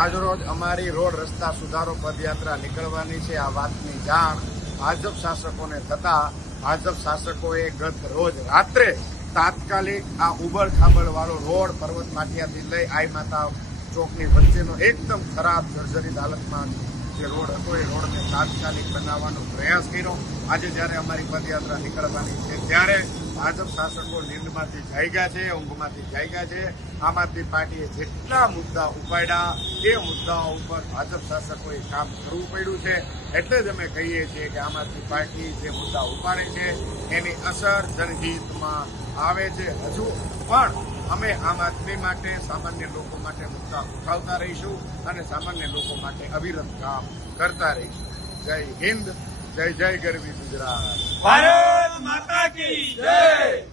આજરોજ અમારી રોડ રસ્તા સુધારો પદયાત્રા નીકળવાની છે. આ વાતની જાણ ભાજપ શાસકોને થતા ભાજપ શાસકોએ ગત રોજ રાત્રે તાત્કાલિક આ ઉબડ ખાબડ વાળો રોડ પર્વત માથિયાથી લઈ આઈ માતા ચોકની વચ્ચેનો એકદમ ખરાબ જર્જરિત હાલતમાં જે રોડ હતો એ રોડને તાત્કાલિક બનાવવાનો પ્રયાસ કર્યો. આજે જ્યારે અમારી પદયાત્રા નીકળવાની છે ત્યારે ભાજપ શાસકો નીંદમાંથી જાગ્યા છે, ઊંઘમાંથી જાગ્યા છે. આમ આદમી પાર્ટીએ જેટલા મુદ્દા ઉપાડ્યા તે મુદ્દાઓ ઉપર ભાજપ શાસકોએ કામ કરવું પડ્યું છે. એટલે જ અમે કહીએ છીએ કે આમ આદમી પાર્ટી જે મુદ્દા ઉપાડે છે એની અસર જનહિતમાં આવે છે. હજુ પણ અમે આમ આદમી માટે, સામાન્ય લોકો માટે મુદ્દા ઉઠાવતા રહીશું અને સામાન્ય લોકો માટે અવિરત કામ કરતા રહીશું. જય હિન્દ, જય જય ગરવી ગુજરાત. ભારત માતા કી જય.